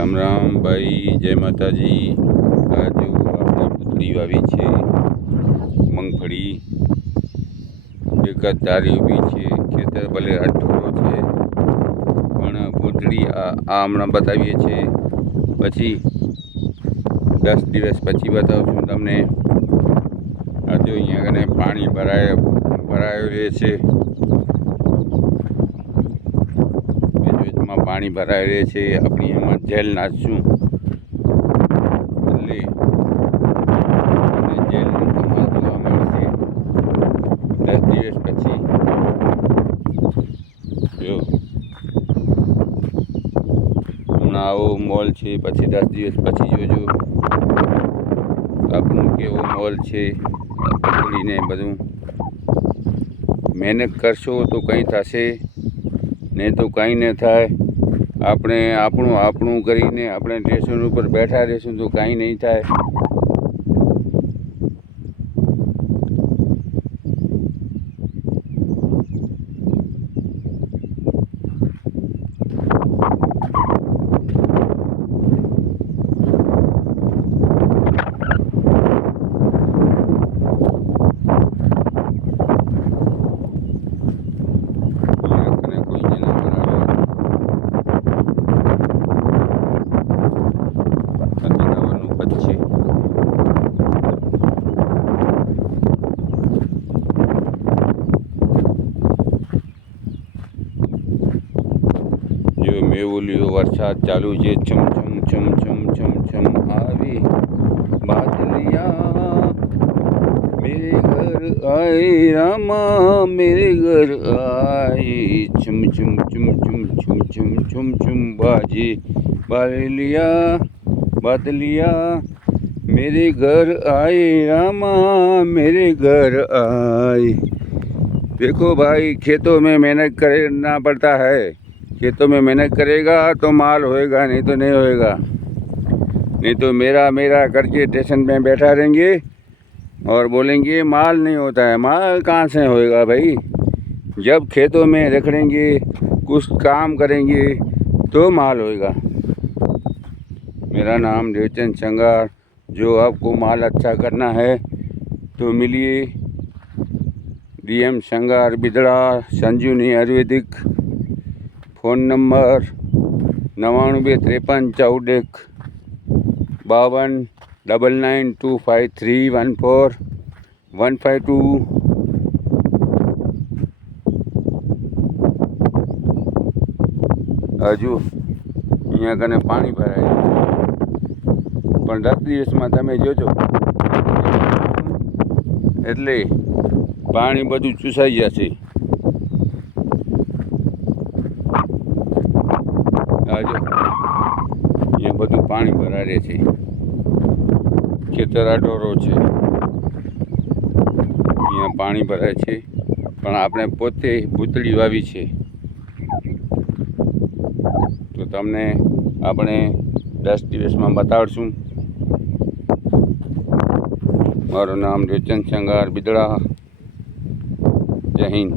રામ રામ ભાઈ, જય માતાજી। આ જો આપણે પૂતળી વાવી છે, મગફળી એક જ ધારી ઊભી છે। ખેતર ભલે અઢળો છે પણ પૂતળી આ હમણાં બતાવીએ છીએ, પછી 10 દિવસ પછી બતાવું છું તમને। આ જો અહીંયા કને પાણી ભરાયું રહે છે, પાણી ભરાઈ રહે છે। આપણે એમાં જેલ નાખશું એટલે જેલનું કમાલ જોવા મળશે 10 દિવસ પછી। જો હમણાં આવો મોલ છે, પછી 10 દિવસ પછી જોજો આપણું કેવો મોલ છે। પકડીને બધું મહેનત કરશો તો કંઈ થશે, નહીં તો કંઈ ન થાય। આપણે આપણું કરીને આપણે સ્ટેશન ઉપર બેઠા રહીશું તો કાંઈ નહીં થાય। जो मेवुलियो वरसाद चालू है, चम चम चम चम चम चम आवी बादलिया मेरे घर आए रामा मेरे घर आए, चम चम चम चम चम चम चम चम बाजे बादलिया बादलिया मेरे घर आए रामा मेरे घर आए। देखो भाई, खेतों में मेहनत करना पड़ता है। खेतों में मेहनत करेगा तो माल होएगा, नहीं तो नहीं होएगा। नहीं तो मेरा मेरा करके स्टेशन में बैठा रहेंगे और बोलेंगे माल नहीं होता है। माल कहाँ से होएगा भाई? जब खेतों में रखड़ेंगे, कुछ काम करेंगे तो माल होएगा। मेरा नाम देवचंद संगार। जो आपको माल अच्छा करना है तो मिलिए DM Sangar Bidada, Sanjivani Ayurvedic. Phone number 995314 52 9925314152। હજુ અહીંયા કને પાણી ભરાય પણ 10 દિવસમાં તમે જોજો એટલે પાણી બધું ચૂસાઈ જશે। આ જો અહીંયા બધું પાણી ભરાય છે, ખેતર અઢોરો છે, અહીંયા પાણી ભરાય છે પણ આપણે પોતે પૂતળી વાવી છે તો તમને આપણે 10 દિવસમાં બતાવશું। મારું નામ દેવચંદ સંગાર બિદડા। જય હિન્દ।